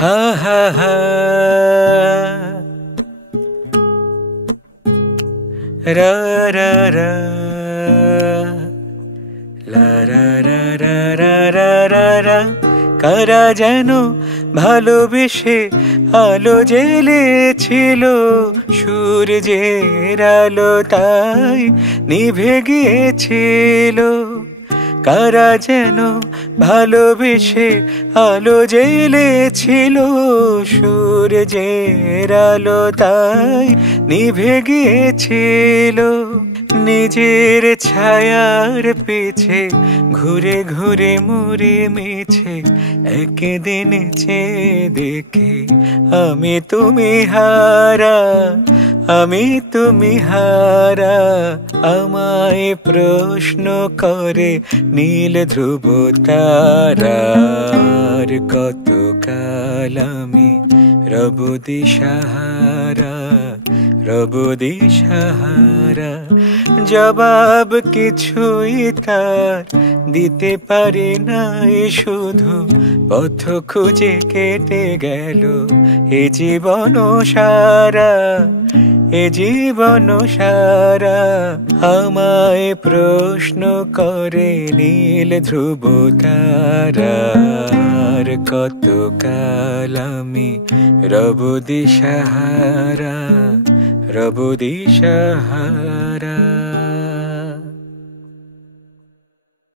হা হা হা রা রা রা লা রা রা রা রা রা রা রা। কারা যেন ভালোবেসে আলো জ্বেলেছিল, সূর্যের আলো তাই নিভে গিয়েছিল। কারা যেন ভালোবেসে আলো জ্বেলেছিল, সূর্যের আলো তাই নিভে গিয়েছিল। নিজের ছায়ার পিছে ঘুরে ঘুরে মরে মিছে একদিন চেয়ে দেখে আমি তুমি হারা, আমি তুমি হারা। আমায় প্রশ্ন করে নীল ধ্রুব তারার, কতকাল আমি রব দিশাহারা, রব দিশাহারা। জবাব কিছুই তার দিতে পারে নাই, শুধু পথ খুঁজে কেটে গেল এ জীবন সারা, এ জীবন সারা। আমায় প্রশ্ন করে নীল ধ্রুব তারার, কতকাল আমি রব দিশাহারা, রব দিশাহারা।